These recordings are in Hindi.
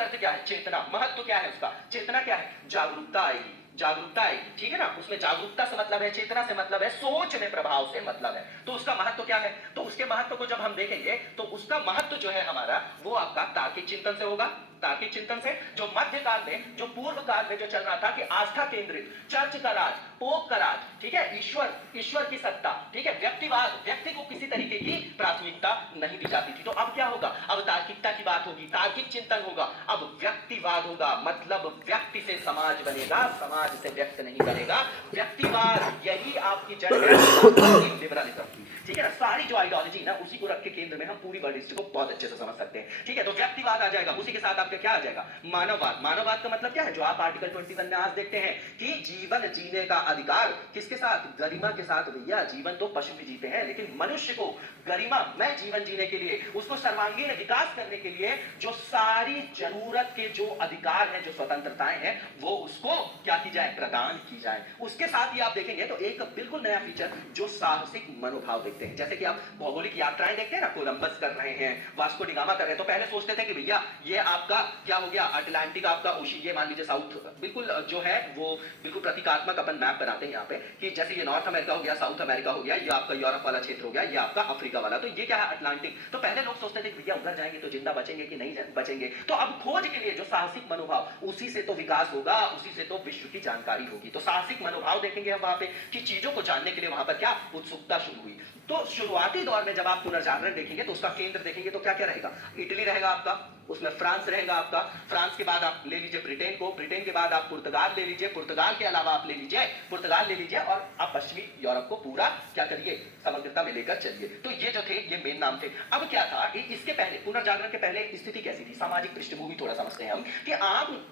अर्थ क्या है? चेतना। महत्व क्या है उसका? चेतना क्या है? जागरूकता आएगी, जागरूकता आएगी, ठीक है ना। उसमें जागरूकता से मतलब है, चेतना से मतलब है, सोच में प्रभाव से मतलब है। तो उसका महत्व क्या है? तो उसके महत्व को जब हम देखेंगे तो उसका महत्व जो है हमारा, वो आपका तार्किक चिंतन से होगा। तार्किक चिंतन से, जो मध्यकाल में, जो पूर्व काल में जो चल रहा था कि आस्था केंद्रित, चर्च का राज, पोप का राज, ठीक है, ईश्वर, ईश्वर की सत्ता, ठीक है, व्यक्तिवाद, व्यक्ति को किसी तरीके की प्राथमिकता नहीं दी जाती थी। तो अब क्या होगा? अब तार्किकता की बात होगी, तार्किक चिंतन होगा, अब व्यक्तिवाद होगा, मतलब व्यक्ति से समाज बनेगा, समाज से व्यक्त नहीं बनेगा। व्यक्तिवाद, यही आपकी जड़ है लिबरलिज्म की, ठीक है ना। सारी जो आइडियोलॉजी ना, उसी को रख के केंद्र में हम पूरी वर्ल्ड हिस्ट्री को बहुत अच्छे से समझ सकते हैं, ठीक है। तो व्यक्तिवाद आ जाएगा, उसी के साथ आपका क्या आ जाएगा? मानववाद। मानववाद का मतलब क्या है? जो आप आर्टिकल 21 में आज देखते हैं कि जीवन जीने का अधिकार किसके साथ? गरिमा के साथ। भैया जीवन तो पशु भी जीते हैं, लेकिन मनुष्य को गरिमा में जीवन जीने के लिए, उसको सर्वांगीण विकास करने के लिए जो सारी जरूरत के जो अधिकार हैं, जो स्वतंत्रताएं हैं, वो उसको क्या की जाए? प्रदान की जाए। उसके साथ ही आप देखेंगे तो एक बिल्कुल नया फीचर, जो साहसिक मनोभाव देखते हैं। जैसे कि आप भौगोलिक यात्राएं देखते हैं ना, कोलंबस कर रहे हैं, वास्को डी गामा कर रहे हैं, तो पहले सोचते थे कि भैया ये आपका क्या हो गया? अटलांटिक आपका ओशियन, ये मान लीजिए साउथ, बिल्कुल जो है वो बिल्कुल प्रतीकात्मक अपन मैप बनाते हैं यहाँ पे कि जैसे ये नॉर्थ अमेरिका हो गया, साउथ अमेरिका हो गया, ये आपका यूरोप वाला क्षेत्र हो गया, ये आपका अफ्रीका वाला, तो ये क्या है? अटलांटिक। तो पहले लोग सोचते थे कि भैया उधर जाएंगे तो जिंदा बचेंगे कि नहीं बचेंगे। तो अब खोज के लिए जो साहसिक मनोभाव, उसी से तो विकास होगा, उसी से तो विश्व की जानकारी होगी। तो साहसिक मनोभाव देखेंगे हम वहां पे कि चीजों को जानने के लिए वहां पर क्या उत्सुकता शुरू हुई। तो शुरुआती दौर में जब आप पुनर्जागरण देखेंगे तो उसका केंद्र देखेंगे तो क्या क्या रहेगा? इटली रहेगा आपका, उसमें फ्रांस रहेगा आपका, फ्रांस के बाद आप ले लीजिए ब्रिटेन को, ब्रिटेन के बाद आप पुर्तगाल ले लीजिए, पुर्तगाल के अलावा आप ले लीजिए, पुर्तगाल ले लीजिए, और आप पश्चिमी यूरोप को पूरा क्या करिए? समग्रता में लेकर चलिए। तो ये जो थे, ये मेन नाम थे। अब क्या था कि इसके पहले, पुनर्जागरण के पहले स्थिति कैसी थी? सामाजिक पृष्ठभूमि थोड़ा समझते हैं हम कि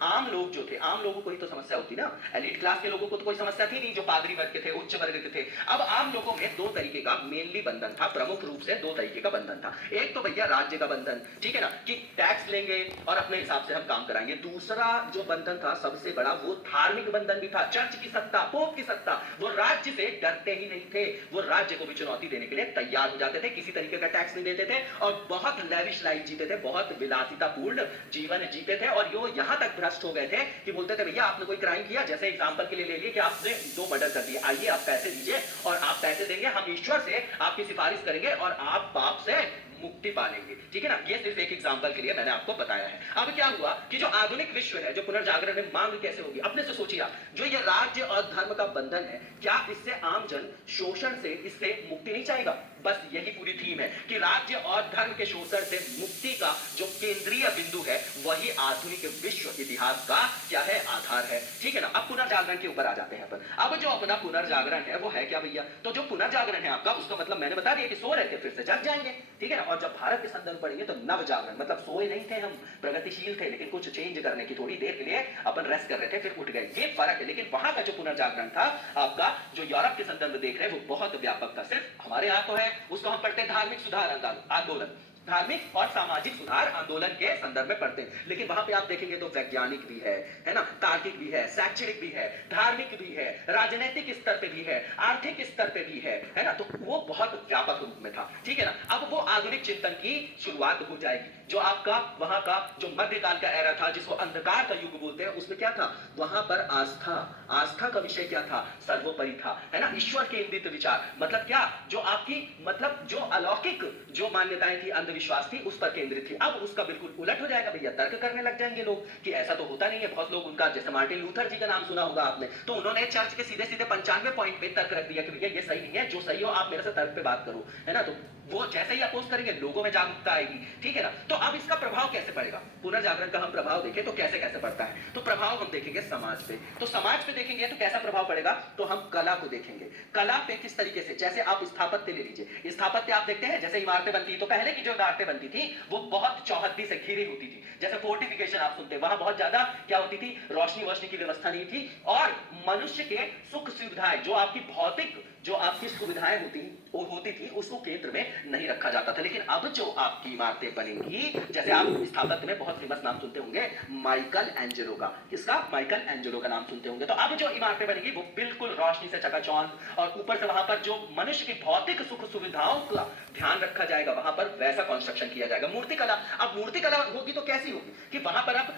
आम लोग जो थे, आम लोगों को ही तो समस्या होती ना, एलिट क्लास के लोगों को तो कोई समस्या थी नहीं, जो पादरी वर्ग के थे, उच्च वर्ग के थे। अब आम लोगों में दो तरीके का मेनली बंधन था, प्रमुख रूप से दो तरीके का बंधन था। एक तो भैया राज्य का बंधन, ठीक है ना, कि टैक्स लेंगे और अपने हिसाब से हम काम कराएंगे। दूसरा जो बंधन था सबसे बड़ा, वो धार्मिक बंधन भी था। चर्च की सत्ता, पोप की सत्ता, वो राज्य से डरते ही नहीं थे, वो राज्य को भी चुनौती देने के लिए तैयार हो जाते थे, किसी तरीके का टैक्स नहीं देते थे, और बहुत लैविश लाइफ जीते थे, बहुत विलासितापूर्ण जीवन जीते थे। और यो यहाँ तक भ्रष्ट हो गए थे कि बोलते थे भैया आपने कोई क्राइम किया, जैसे एग्जाम्पल के लिए ले लिए कि आपने 2 मर्डर कर दिए, आइए आप पैसे दीजिए और आप पैसे देंगे, हम ईश्वर से आपकी सिफारिश करेंगे और आप पाप से मुक्ति पालेंगे, ठीक है ना। ये सिर्फ एक एग्जांपल के लिए मैंने आपको बताया है। अब क्या हुआ कि जो आधुनिक विश्व है, जो पुनर्जागरण में मांग कैसे होगी, अपने से सोचिए आप, जो ये राज्य और धर्म का बंधन है, क्या इससे आम जन शोषण से, इससे मुक्ति नहीं चाहेगा? बस यही पूरी थीम है कि राज्य और धर्म के शोषण से मुक्ति का जो केंद्रीय बिंदु है, वही आधुनिक विश्व इतिहास का क्या है? आधार है, ठीक है ना। अब पुनर्जागरण के ऊपर आ जाते हैं अपन। अब जो अपना पुनर्जागरण है वो है क्या भैया? तो जो पुनर्जागरण है आपका, उसका मतलब मैंने बता दिया कि सो रहे थे फिर से जग जाएंगे, ठीक है ना। और जब भारत के संदर्भ पढ़ेंगे तो नवजागरण, मतलब सोए नहीं थे हम, प्रगतिशील थे, लेकिन कुछ चेंज करने की थोड़ी देर के लिए अपन रेस्ट कर रहे थे, फिर उठ गए, ये फर्क है। लेकिन वहां का जो पुनर्जागरण था आपका, जो यूरोप के संदर्भ में देख रहे हैं, वो बहुत व्यापक था। सिर्फ हमारे यहाँ तो है, उसको हम पढ़ते हैं धार्मिक सुधार आंदोलन, धार्मिक और सामाजिक सुधार आंदोलन के संदर्भ में पढ़ते हैं। लेकिन वहां पे आप देखेंगे तो वैज्ञानिक भी है ना, तार्किक भी है, शैक्षणिक भी है, धार्मिक भी है, राजनीतिक स्तर पे भी है, आर्थिक स्तर पे भी है ना। तो वो बहुत व्यापक रूप में था, ठीक है ना। अब वो आधुनिक चिंतन की शुरुआत हो जाएगी। जो आपका वहां का जो मध्यकाल का एरा था, जिसको अंधकार का युग बोलते हैं, उसमें क्या था? वहां पर आस्था, आस्था का विषय क्या था? सर्वोपरि था, है ना, ईश्वर केंद्रित विचार। मतलब क्या? जो आपकी, मतलब जो अलौकिक जो मान्यताएं थी, विश्वास थी, उस पर केंद्रित थी। अब उसका बिल्कुल उलट हो जाएगा भैया, तर्क करने लग जाएंगे लोग कि ऐसा तो होता नहीं है। बहुत लोग, उनका जैसे मार्टिन लूथर जी का नाम सुना होगा आपने, तो उन्होंने चर्च के सीधे सीधे 95 पॉइंट पे तर्क रख दिया कि भैया ये सही नहीं है, जो सही हो आप मेरे से तर्क पे बात करो, है ना। तो वो जैसे ही अपोज करेंगे, लोगों में जागरूकता आएगी, ठीक है ना। तो अब इसका प्रभाव कैसे पड़ेगा? पुनर्जागरण का हम प्रभाव देखें तो कैसे कैसे पड़ता है, तो प्रभाव हम देखेंगे समाज पे। तो समाज पे देखेंगे तो कैसा प्रभाव पड़ेगा? तो हम कला को देखेंगे, कला पे किस तरीके से, जैसे आप स्थापत्य ले लीजिए, स्थापत्य आप देखते हैं जैसे इमारतें बनती है, तो पहले की जो इमारतें बनती थी वो बहुत चौहद्दी से घिरी होती थी। जैसे फोर्टिफिकेशन आप सुनते हैं, वहां बहुत ज्यादा क्या होती थी? रोशनी वोशनी की व्यवस्था नहीं थी, और मनुष्य के सुख सुविधाएं, जो आपकी भौतिक जो आपकी सुविधाएं होती थी, उसको केंद्र में नहीं रखा जाता था। लेकिन अब जो आपकी इमारतें बनेंगी, जैसे आप स्थापत्य में बहुत फेमस नाम सुनते होंगे माइकल एंजेलो का, किसका? माइकल एंजेलो का नाम सुनते होंगे। तो अब जो इमारतें बनेंगी वो बिल्कुल रोशनी से चकाचौंध, और ऊपर से वहां पर जो मनुष्य की भौतिक सुख सुविधाओं का ध्यान रखा जाएगा, वहां पर वैसा कंस्ट्रक्शन किया जाएगा। मूर्ति कला, अब मूर्ति कला होगी तो कैसी होगी कि वहां पर अब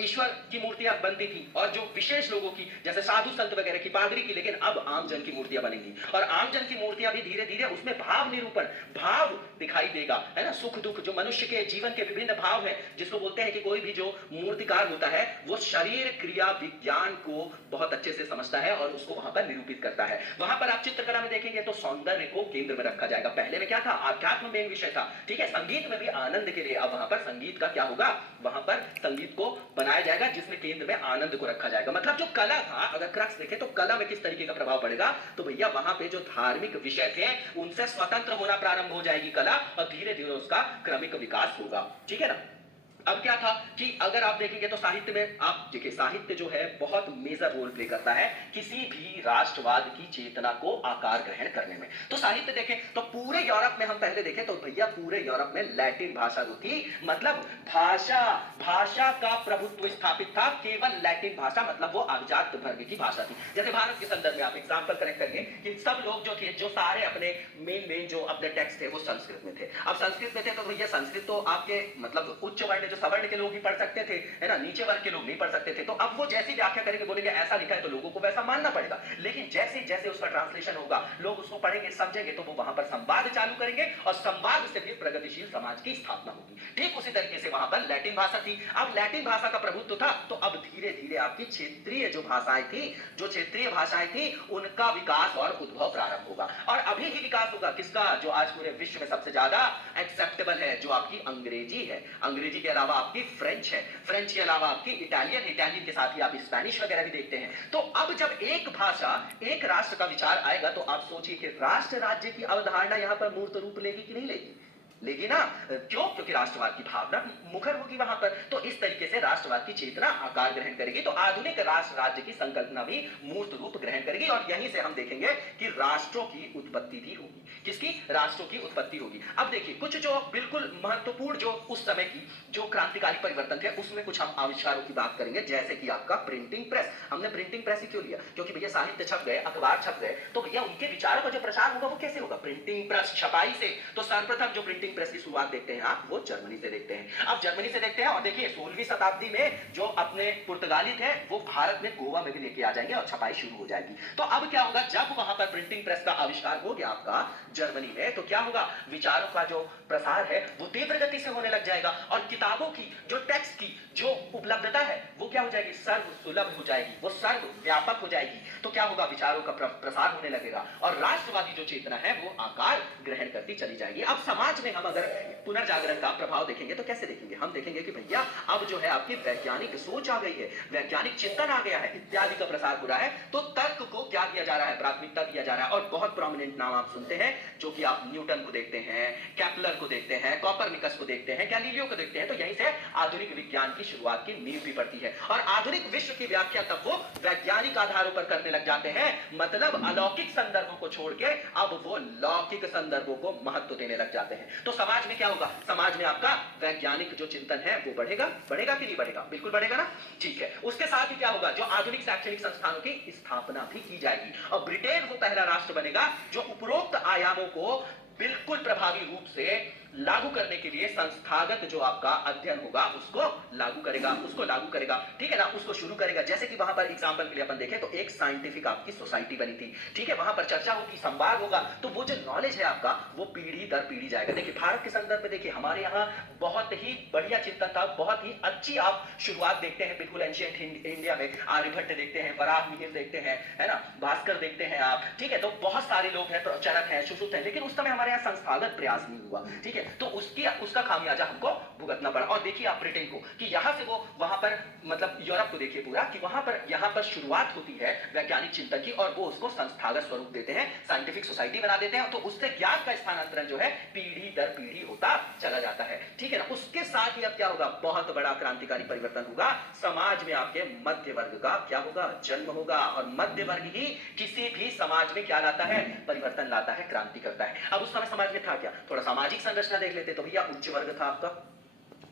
ईश्वर की मूर्तियां बनती थी और जो विशेष लोगों की जैसे साधु संत वगैरह की, पादरी की, लेकिन अब आम जन की मूर्तियां बनेंगी और आम जन की मूर्तियां भी धीरे धीरे उसमें भाव निरूपण, भाव दिखाई देगा, है ना। सुख दुख जो मनुष्य के जीवन के विभिन्न भाव है, जिसको बोलते हैं कि कोई भी जो मूर्तिकार होता है वो शरीर क्रिया विज्ञान को बहुत अच्छे से समझता है और उसको वहां पर निरूपित करता है। वहां पर आप चित्रकला में देखेंगे तो सौंदर्य को केंद्र में रखा जाएगा। पहले में क्या था, आध्यात्म मेन विषय था, ठीक है। संगीत में भी आनंद के लिए अब वहां पर संगीत का क्या होगा, वहां पर संगीत को बनाया जाएगा जिसमें केंद्र में आनंद को रखा जाएगा। मतलब जो कला था, अगर क्रक्स देखें तो कला में किस तरीके का प्रभाव पड़ेगा, तो भैया वहां पे जो धार्मिक विषय थे उनसे स्वतंत्र होना प्रारंभ हो जाएगी कला और धीरे धीरे उसका क्रमिक विकास होगा, ठीक है ना। अब क्या था कि अगर आप देखेंगे तो साहित्य में आप देखिए, साहित्य जो है बहुत मेजर रोल प्ले करता है किसी भी राष्ट्रवाद की चेतना को आकार ग्रहण करने में। तो साहित्य देखें तो पूरे यूरोप में हम पहले देखें तो भैया पूरे यूरोप में लैटिन भाषा जो थी, मतलब भाषा का प्रभुत्व स्थापित था, केवल लैटिन भाषा, मतलब वो अभिजात वर्ग की भाषा थी। जैसे भारत के संदर्भ में आप एग्जाम्पल कनेक्ट करिए कि सब लोग जो थे, जो सारे अपने मेन जो अपने टेक्स्ट थे वो संस्कृत में थे। अब संस्कृत में थे तो भैया संस्कृत तो आपके मतलब उच्च वर्ण जो सवर्ण के लोग ही पढ़ सकते थे, है ना, नीचे वर्ग के लोग नहीं पढ़ सकते थे। तो अब वो जैसी व्याख्या करेंगे, बोलेंगे ऐसा लिखा है तो लोगों को वैसा मानना पड़ेगा। लेकिन जैसे जैसे उसका ट्रांसलेशन होगा, लोग उसको पढ़ेंगे समझेंगे तो वो वहां पर संवाद चालू करेंगे और संवाद से फिर प्रगतिशील समाज की स्थापना होगी। ठीक उसी तरीके से वहां पर लैटिन भाषा थी। अब लैटिन भाषा का प्रभुत्व था तो अब धीरे धीरे आपकी क्षेत्रीय जो भाषाएं थी, जो क्षेत्रीय भाषाएं थी, उनका विकास और उद्भव प्रारंभ होगा। और अभी ही विकास होगा किसका, जो आज पूरे विश्व में सबसे ज्यादा एक्सेप्टेबल है, जो आपकी अंग्रेजी है। अंग्रेजी के अलावा आपकी फ्रेंच है, फ्रेंच के अलावा आपकी इटालियन, इटालियन के साथ ही आप स्पेनिश वगैरह भी देखते हैं। तो अब जब एक भाषा एक राष्ट्र का विचार आएगा तो आप सोचिए कि राष्ट्र राज्य की अवधारणा यहां पर मूर्त रूप लेगी कि नहीं लेगी, लेगी ना। क्यों, क्योंकि राष्ट्रवाद की भावना मुखर होगी वहां पर। तो इस तरीके से राष्ट्रवाद की चेतना आकार ग्रहण करेगी, तो आधुनिक राष्ट्र राज्य की संकल्पना भी मूर्त रूप ग्रहण करेगी। और यहीं से हम देखेंगे कि राष्ट्रों की उत्पत्ति भी होगी। किसकी, राष्ट्रों की उत्पत्ति होगी। अब देखिए कुछ जो बिल्कुल महत्वपूर्ण जो उस समय की जो क्रांतिकारी परिवर्तन थे उसमें कुछ हम आविष्कारों की बात करेंगे, जैसे कि आपका प्रिंटिंग प्रेस। हमने प्रिंटिंग प्रेस ही क्यों लिया, क्योंकि भैया साहित्य छप गए, अखबार छप गए, तो भैया उनके विचारों का जो प्रसार होगा वो कैसे होगा, प्रिंटिंग प्रेस, छपाई से। तो सर्वप्रथम जो प्रिंटिंग प्रेस की शुरुआत देखते हैं आप, वो जर्मनी से देखते हैं। अब जर्मनी से देखते हैं और देखिए 16वीं शताब्दी में जो अपने पुर्तगाली थे वो भारत में गोवा में भी लेके आ जाएंगे और छपाई शुरू हो जाएगी। तो अब क्या होगा, जब वहां पर प्रिंटिंग प्रेस का आविष्कार हो गया आपका जर्मनी में, तो क्या होगा, विचारों का जो प्रसार है वो तीव्र गति से होने लग जाएगा और किताबों की जो टेक्स्ट की जो उपलब्धता है वो क्या हो जाएगी, सर्व सुलभ हो जाएगी, वो सर्व व्यापक हो जाएगी। तो क्या होगा, विचारों का प्रसार होने लगेगा और राष्ट्रवादी जो चेतना है वो आकार ग्रहण करती चली जाएगी। अब समाज में हम अगर पुनर्जागरण का प्रभाव देखेंगे तो कैसे देखेंगे, हम देखेंगे कि भैया अब जो है आपकी वैज्ञानिक सोच आ गई है, वैज्ञानिक चिंतन आ गया है, इत्यादि का प्रसार हो रहा है। तो तर्क को क्या दिया जा रहा है, प्राथमिकता दिया जा रहा है। और बहुत प्रोमिनेंट नाम आप सुनते हैं, जो कि आप न्यूटन को देखते हैं, केपलर को देखते हैं, कॉपरनिकस को देखते हैं, गैलीलियो को देखते हैं। तो यहीं से आधुनिक विज्ञान की शुरुआत की नींव भी पड़ती है और आधुनिक विश्व की व्याख्या तब वो वैज्ञानिक आधारों पर करने लग जाते हैं। मतलब अलौकिक संदर्भों को छोड़ के अब वो लौकिक संदर्भों को महत्व देने लग जाते हैं। तो समाज में क्या होगा, समाज में आपका वैज्ञानिक जो चिंतन है वो बढ़ेगा, बढ़ेगा कि नहीं बढ़ेगा, बिल्कुल बढ़ेगा ना। ठीक है, उसके साथ ही क्या होगा, जो आधुनिक शैक्षणिक संस्थानों की स्थापना भी की जाएगी और ब्रिटेन वो पहला राष्ट्र बनेगा जो उपरोक्त आयामों को बिल्कुल प्रभावी रूप से लागू करने के लिए संस्थागत जो आपका अध्ययन होगा उसको लागू करेगा, ठीक है ना, उसको शुरू करेगा। जैसे कि वहां पर एग्जांपल के लिए अपन देखें तो एक साइंटिफिक आपकी सोसाइटी बनी थी, ठीक है, वहां पर चर्चा होगी, संवाद होगा, तो वो जो नॉलेज है आपका वो पीढ़ी दर पीढ़ी जाएगा। देखिए भारत के संदर्भ में देखिए हमारे यहाँ बहुत ही बढ़िया चिंतन था, बहुत ही अच्छी आप शुरुआत देखते हैं बिल्कुल एंशिएंट इंडिया में, आर्यभट्ट देखते हैं, वराह मिहिर देखते हैं, है ना, भास्कर देखते हैं आप, ठीक है। तो बहुत सारे लोग हैं, चरक है, सुश्रुत है, लेकिन उस समय हमारे यहाँ संस्थागत प्रयास नहीं हुआ, ठीक है। तो उसका खामियाजा हमको भुगतना पड़ा। और देखिए आप ब्रिटेन को कि यहां से वो वहां पर मतलब यूरोप को देखिए पूरा कि वहां पर यहां पर शुरुआत होती है वैज्ञानिक चिंतन की और वो उसको संस्थागत स्वरूप देते हैं, साइंटिफिक सोसाइटी बना देते हैं। तो उससे ज्ञान का स्थानांतरण जो है पीढ़ी दर पीढ़ी होता चला जाता है, ठीक है ना। उसके साथ ही अब क्या होगा, बहुत बड़ा क्रांतिकारी परिवर्तन होगा, समाज में आपके मध्य वर्ग का क्या होगा, जन्म होगा। और मध्य वर्ग ही किसी भी समाज में क्या लाता है, परिवर्तन लाता है, क्रांति करता है। अब उस समय समाज में था क्या, थोड़ा सामाजिक संरचना देख लेते तो भैया उच्च वर्ग था आपका,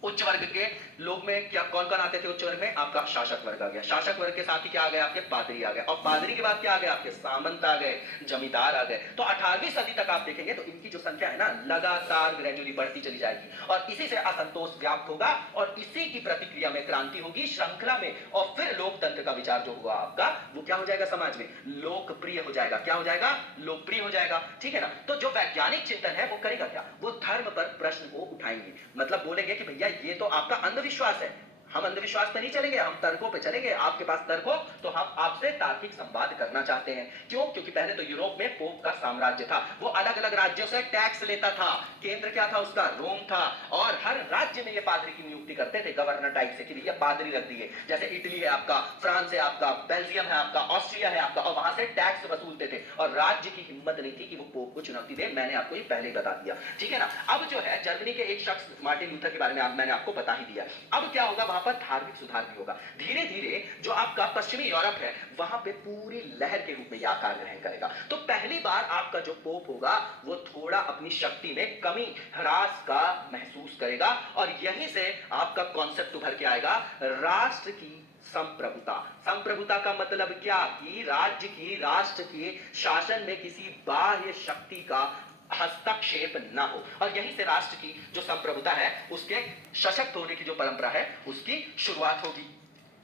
उच्च वर्ग के लोग में क्या कौन कौन आते थे उच्च वर्ग में? आपका शासक वर्ग आ गया, शासक वर्ग के साथ ही क्या आ गए? आपके पादरी आ गए, और पादरी के बाद क्या आ गए? आपके सामंत आ गए, जमींदार आ गए। तो 18वीं सदी तक आप देखेंगे तो इनकी जो संख्या है ना लगातार ग्रेजुअली बढ़ती चली जाएगी, और इसी से असंतोष व्याप्त होगा, और इसी की प्रतिक्रिया में क्रांति होगी श्रृंखला में, और फिर लोकतंत्र का विचार जो हुआ आपका वो क्या हो जाएगा? समाज में लोकप्रिय हो जाएगा। क्या हो जाएगा? लोकप्रिय हो जाएगा। ठीक है ना? तो जो वैज्ञानिक चिंतन है वो करेगा क्या? वो धर्म पर प्रश्न को उठाएंगे, मतलब बोलेंगे कि भैया ये तो आपका अंधविश्वास है, हम अंधविश्वास पे नहीं चलेंगे, हम तर्कों पे चलेंगे। आपके पास तर्क हो तो हम आपसे तार्किक संवाद करना चाहते हैं। क्यों? क्योंकि पहले तो यूरोप में पोप का साम्राज्य था, वो अलग अलग राज्यों से टैक्स लेता था, केंद्र क्या था उसका? रोम था, और हर राज्य में ये पादरी की नियुक्ति करते थे गवर्नर टाइप से, कि भैया पादरी रख दिए। जैसे इटली है आपका, फ्रांस है आपका, बेल्जियम है आपका, ऑस्ट्रिया है आपका, और वहां से टैक्स वसूलते थे, और राज्य की हिम्मत नहीं थी कि वो पोप को चुनौती दे। मैंने आपको ये पहले ही बता दिया। ठीक है ना? अब जो है जर्मनी के एक शख्स मार्टिन लूथर के बारे में मैंने आपको बता ही दिया। अब क्या होगा? वहां पर धार्मिक सुधार भी होगा। धीरे धीरे जो आपका पश्चिमी यूरोप है वहां पे पूरी लहर के रूप में यह आकार ग्रहण करेगा। तो पहली बार आपका जो पोप होगा वो थोड़ा अपनी शक्ति में कमी, ह्रास का महसूस करेगा, और यहीं से आपका कॉन्सेप्ट उभर के आएगा राष्ट्र की संप्रभुता। संप्रभुता का मतलब क्या? कि राज्य की, राष्ट्र के शासन में किसी बाह्य शक्ति का हस्तक्षेप ना हो, और यहीं से राष्ट्र की जो संप्रभुता है उसके सशक्त होने की जो परंपरा है उसकी शुरुआत होगी।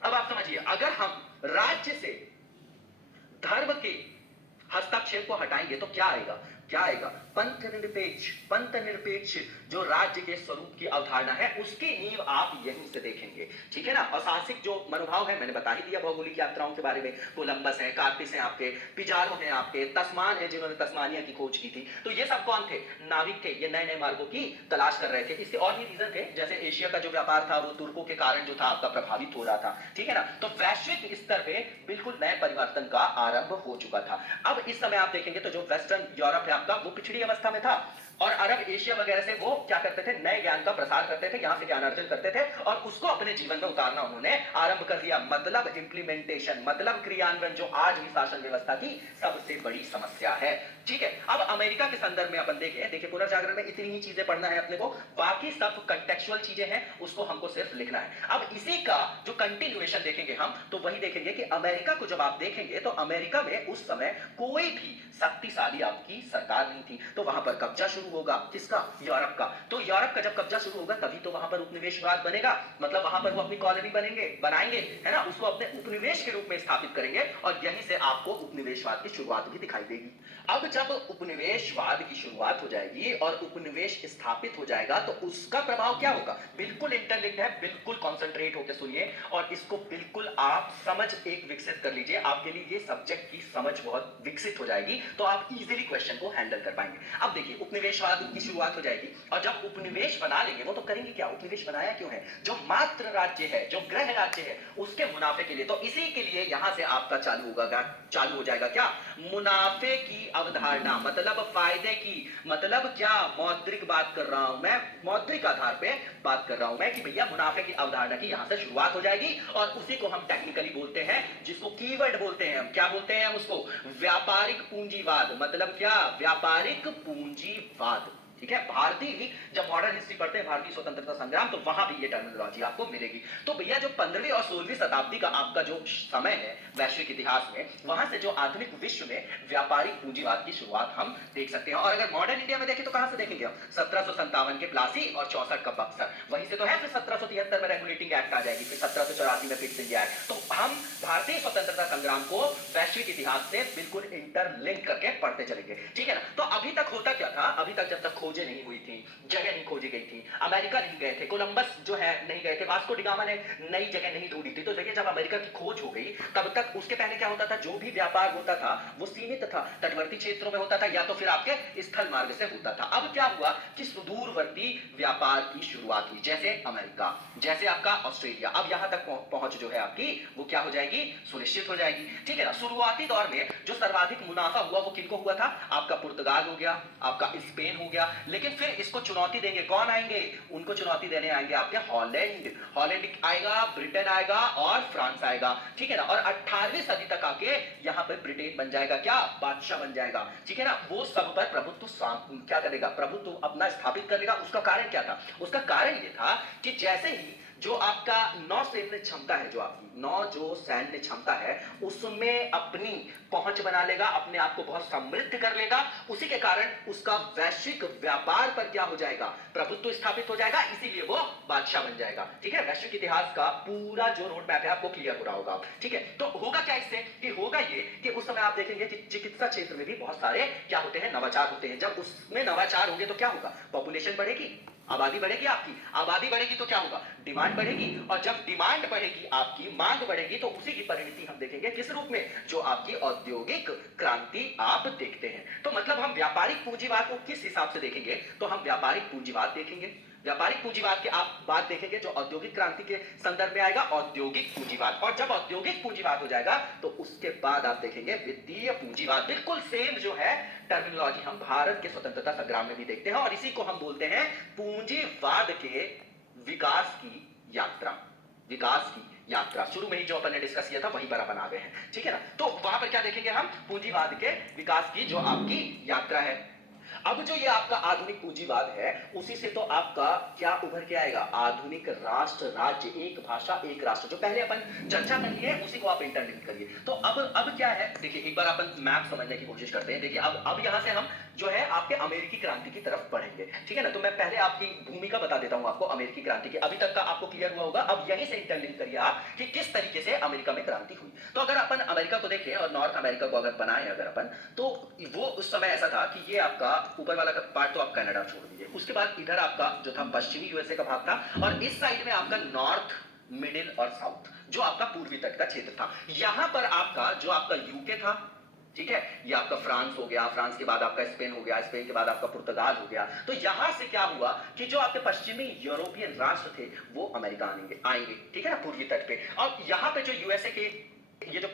अब आप समझिए, अगर हम राज्य से धर्म के हस्तक्षेप को हटाएंगे तो क्या आएगा? क्या आएगा? पंथ निरपेक्ष जो राज्य के स्वरूप की अवधारणा है उसकी नींव आप यहीं से देखेंगे। ठीक है ना? और साहसिक जो मनोभाव है मैंने बता ही दिया भौगोलिक यात्राओं के बारे में। कोलंबस है, कार्पिस है आपके, पिजारो है आपके, तस्मान है जिन्होंने तस्मानिया की खोज की थी। तो ये सब कौन थे? नाविक थे, ये नए नए मार्गों की तलाश कर रहे थे। इसके और भी रीजन थे, जैसे एशिया का जो व्यापार था वो तुर्कों के कारण जो था आपका प्रभावित हो रहा था। ठीक है ना? तो वैश्विक स्तर पे बिल्कुल नए परिवर्तन का आरंभ हो चुका था। अब इस समय आप देखेंगे तो जो वेस्टर्न यूरोप है आपका वो पिछड़ी अवस्था में था, और अरब एशिया वगैरह से वो क्या करते थे? नए ज्ञान का प्रसार करते थे, यहां से ज्ञान अर्जन करते थे, और उसको अपने जीवन में उतारना उन्होंने आरंभ कर दिया। मतलब इंप्लीमेंटेशन, मतलब क्रियान्वयन, जो आज भी शासन व्यवस्था की सबसे बड़ी समस्या है। ठीक है? अब अमेरिका के संदर्भ में अपन देखें, देखिए पुनर्जागरण में इतनी ही चीजें पढ़ना है अपने को, बाकी सब कंटेक्चुअल चीजें हैं, उसको हमको सिर्फ लिखना है। अब इसी का जो कंटिन्यूएशन देखेंगे हम तो वही देखेंगे कि अमेरिका को जब आप देखेंगे तो अमेरिका में उस समय कोई भी शक्तिशाली आपकी सरकार नहीं थी, तो वहां पर कब्जा शुरू होगा। किसका? यूरोप का। तो यूरोप का जब कब्जा शुरू होगा तभी तो वहां पर उपनिवेशवाद बनेगा, मतलब वहां पर वो अपनी कॉलोनी बनाएंगे, है ना? उसको अपने उपनिवेश के रूप में स्थापित करेंगे, और यहीं से आपको उपनिवेशवाद की शुरुआत भी दिखाई देगी। अब जब उपनिवेशवाद की शुरुआत हो जाएगी और उपनिवेश स्थापित हो जाएगा तो उसका प्रभाव क्या होगा? बिल्कुल इंटरलिंक्ड है, बिल्कुल कॉन्सेंट्रेट होकर सुनिए, और इसको बिल्कुल आप समझ एक विकसित कर लीजिए। आपके लिए ये सब्जेक्ट की समझ बहुत विकसित हो जाएगी, तो आप इजीली क्वेश्चन को हैंडल कर पाएंगे। अब देखिए, उपनिवेशवाद की शुरुआत हो जाएगी, और जब उपनिवेश बना लेंगे वो तो करेंगे क्या? उपनिवेश बनाया क्यों है? जो मात्र राज्य है, जो गृह राज्य है, उसके मुनाफे के लिए। तो इसी के लिए यहां से आपका चालू हो जाएगा क्या? मुनाफे की अवधारणा, मतलब फायदे की, मतलब क्या? मौद्रिक बात कर रहा हूं मैं, मौद्रिक आधार पे बात कर रहा हूं मैं, कि भैया मुनाफे की अवधारणा की यहां से शुरुआत हो जाएगी, और उसी को हम टेक्निकली बोलते हैं, जिसको कीवर्ड बोलते हैं हम। क्या बोलते हैं हम उसको? व्यापारिक पूंजीवाद। मतलब क्या? व्यापारिक पूंजीवाद। ठीक है? भारतीय जब मॉडर्न हिस्ट्री पढ़ते हैं, भारतीय स्वतंत्रता संग्राम, तो वहां भी ये टर्मिनोलॉजी आपको मिलेगी। तो भैया जो 15वीं और 16वीं शताब्दी का आपका जो समय है वैश्विक इतिहास में, वहां से जो आधुनिक विश्व में व्यापारिक पूंजीवाद की शुरुआत हम देख सकते हैं। और अगर मॉडर्न इंडिया में देखें तो कहां से देखेंगे हम? 1757 के प्लासी और 64 का बक्सर, वहीं से तो है। फिर 1773 में रेगुलेटिंग एक्ट आ जाएगी, फिर 1784 में फिक्स इंडिया एक्ट। तो हम भारतीय स्वतंत्रता संग्राम को वैश्विक इतिहास से बिल्कुल इंटरलिंक करके पढ़ते चलेंगे। ठीक है ना? तो अभी तक होता क्या था? अभी तक जब तक खोजें नहीं हुई थी, जगह नहीं खोजी गई थी, अमेरिका नहीं गए थे, कोलंबस जो है नहीं गए थे, वास्को डिगामा ने नई जगह नहीं ढूंढी थी, तो जगह जब अमेरिका की खोज हो गई तब तक उसके पहले क्या होता था? जो भी व्यापार होता था वो सीमित था, तटवर्ती क्षेत्रों में होता था, या तो फिर आपके स्थल मार्ग से होता था। अब क्या हुआ कि सुदूरवर्ती व्यापार की शुरुआत हुई, जैसे अमेरिका, जैसे आपका ऑस्ट्रेलिया। अब यहां तक पहुंच जो है आपकी वो क्या हो जाएगी? सुनिश्चित हो जाएगी। ठीक है ना? शुरुआती दौर में जो सर्वाधिक मुनाफा हुआ वो किनको हुआ था? आपका पुर्तगाल हो गया, आपका स्पेन हो गया, लेकिन फिर इसको चुनौती देंगे कौन आएंगे, उनको चुनौती देने आएंगे आपके हॉलैंड, हॉलैंड आएगा, ब्रिटेन आएगा और फ्रांस आएगा, ठीक है ना। और 18वीं सदी तक आके यहाँ पे ब्रिटेन बन जाएगा क्या, बादशाह बन जाएगा, ठीक है ना। वो सब पर प्रभुत्व क्या करेगा, प्रभुत्व अपना स्थापित करेगा। उसका कारण क्या था, उसका कारण ये था कि जैसे ही जो आपका नौ सैन्य क्षमता है, जो आपकी नौ जो सैन्य क्षमता है उसमें अपनी पहुंच बना लेगा, अपने आप को बहुत समृद्ध कर लेगा, उसी के कारण उसका वैश्विक व्यापार पर क्या हो जाएगा, प्रभुत्व स्थापित हो जाएगा, इसीलिए वो बादशाह बन जाएगा, ठीक है। वैश्विक इतिहास का पूरा जो रोड मैप है आपको क्लियर हो रहा होगा, ठीक है। तो होगा क्या इससे, कि होगा ये कि उस समय आप देखेंगे कि चिकित्सा क्षेत्र में भी बहुत सारे क्या होते हैं, नवाचार होते हैं। जब उसमें नवाचार होंगे तो क्या होगा, पॉपुलेशन बढ़ेगी, आबादी बढ़ेगी, आपकी आबादी बढ़ेगी तो क्या होगा, डिमांड बढ़ेगी, और जब डिमांड बढ़ेगी आपकी मांग बढ़ेगी, तो उसी की परिणति हम देखेंगे किस रूप में, जो आपकी औद्योगिक क्रांति आप देखते हैं। तो मतलब हम व्यापारिक पूंजीवाद को किस हिसाब से देखेंगे, तो हम व्यापारिक पूंजीवाद देखेंगे। व्यापारिक पूंजीवाद के आप बात देखेंगे जो औद्योगिक क्रांति के संदर्भ में आएगा, औद्योगिक पूंजीवाद। और जब औद्योगिक पूंजीवाद हो जाएगा तो उसके बाद आप देखेंगे वित्तीय पूंजीवाद। बिल्कुल सेम जो है टर्मिनोलॉजी हम भारत के स्वतंत्रता संग्राम में भी देखते हैं, और इसी को हम बोलते हैं पूंजीवाद के विकास की यात्रा। विकास की यात्रा शुरू में ही जो अपन ने डिस्कस किया था वहीं पर अपन आ गए हैं, ठीक है ना। तो वहां पर क्या देखेंगे हम, पूंजीवाद के विकास की जो आपकी यात्रा है। अब जो ये आपका आधुनिक पूंजीवाद है उसी से तो आपका क्या उभर के आएगा, आधुनिक राष्ट्र राज्य, एक भाषा एक राष्ट्र, जो पहले अपन चर्चा करी है उसी को आप इंटरलिंक करिए। तो अब क्या है, देखिए एक बार अपन मैप समझने की कोशिश करते हैं। देखिए अब यहां से हम जो है आपके अमेरिकी क्रांति की तरफ बढ़ेंगे, ठीक है ना। तो मैं पहले आपकी भूमिका बता देता हूं आपको अमेरिकी क्रांति की, अभी तक का आपको क्लियर हुआ होगा। अब यहीं से इंटरलिंक करिए आप कि किस तरीके से अमेरिका में क्रांति हुई। तो अगर अपन अमेरिका को देखें और नॉर्थ अमेरिका को अगर बनाए अगर अपन, तो वो उस समय ऐसा था कि ये आपका ऊपर वाला पार्ट तो आप कनाडा छोड़ दीजिए, उसके बाद इधर आपका जो था पश्चिमी यूएसए का भाग था, और इस साइड में आपका नॉर्थ, मिडिल और साउथ जो आपका पूर्वी तट का क्षेत्र था। यहां पर आपका जो आपका यूके था, ठीक है, ये आपका फ्रांस हो गया, फ्रांस के बाद आपका स्पेन हो गया, स्पेन के बाद आपका पुर्तगाल हो गया। तो यहां से क्या हुआ कि जो आपके पश्चिमी यूरोपियन राष्ट्र थे वो अमेरिका आएंगे, ठीक है ना, पूर्वी तट पे। और यहां पे जो यूएसए के ये जो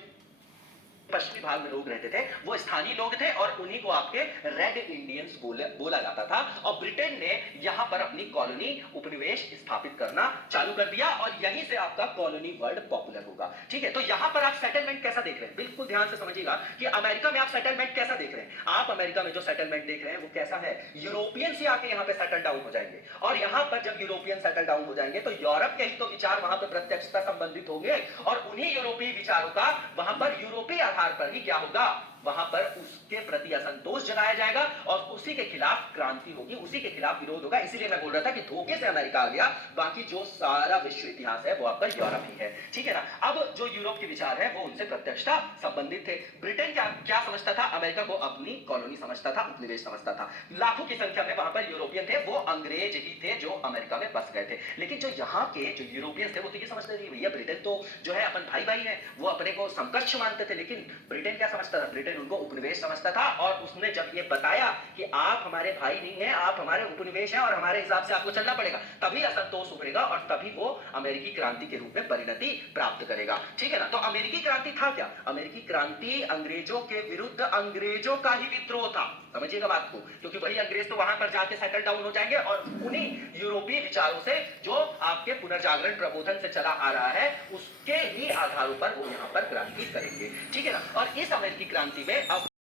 पश्चिमी भाग में लोग रहते थे वो स्थानीय लोग थे, और उन्हीं को आपके रेड इंडियंस बोला जाता था। और ब्रिटेन ने यहां पर अपनी कॉलोनी उपनिवेश स्थापित करना चालू कर दिया, और यहीं से आपका कॉलोनी वर्ड पॉपुलर होगा, ठीक है। तो यहां पर आप सेटलमेंट कैसा देख रहे हैं, बिल्कुल ध्यान से समझिएगा कि अमेरिका में आप सेटलमेंट कैसा देख रहे हैं। आप अमेरिका में जो सेटलमेंट देख रहे हैं वो कैसा है, यूरोपियन से आके यहाँ पे सेटल डाउन हो जाएंगे, और यहां पर जब यूरोपियन सेटल डाउन हो जाएंगे तो यूरोप के ही तो विचार वहां पर प्रत्यक्षता संबंधित होंगे, और उन्हीं यूरोपीय विचारों का वहां पर यूरोपीय पर ही क्या होगा, वहां पर उसके प्रति असंतोष जताया जाएगा, और उसी के खिलाफ क्रांति होगी, उसी के खिलाफ विरोध होगा। इसीलिए मैं बोल रहा था कि धोखे से अमेरिका आ गया, बाकी जो सारा विश्व इतिहास है वो आपका यूरोप ही है, ठीक है ना। अब जो यूरोप के विचार है वो उनसे प्रत्यक्षता संबंधित थे। ब्रिटेन क्या समझता था, अमेरिका को अपनी कॉलोनी समझता था, उपनिवेश समझता था। लाखों की संख्या में वहां पर यूरोपियन थे, वो अंग्रेज ही थे जो अमेरिका में बस गए थे। लेकिन जो यहाँ के जो यूरोपियन थे वो तो ये समझते थे भैया ब्रिटेन तो जो है अपन भाई भाई है, वो अपने को समकक्ष मानते थे। लेकिन ब्रिटेन क्या समझता था, ब्रिटेन उनको उपनिवेश समझता था, और उसने जब ये बताया कि आप हमारे भाई नहीं हैं, आप हमारे उपनिवेश हैं और हमारे हिसाब से आपको चलना पड़ेगा, तभी असंतोष उभरेगा और तभी वो अमेरिकी क्रांति के रूप में परिणति प्राप्त करेगा, ठीक है ना। तो अमेरिकी क्रांति था क्या, अमेरिकी क्रांति अंग्रेजों के विरुद्ध अंग्रेजों का ही विद्रोह था, समझिएगा बात को, क्योंकि वही अंग्रेज तो वहां पर जाके सेटल डाउन हो जाएंगे, और उन्हीं यूरोपीय विचारों से जो आपके पुनर्जागरण प्रबोधन से चला आ रहा है उसके ही आधारों पर वो यहाँ पर क्रांति करेंगे, ठीक है ना। और इस अमेरिकी क्रांति में अब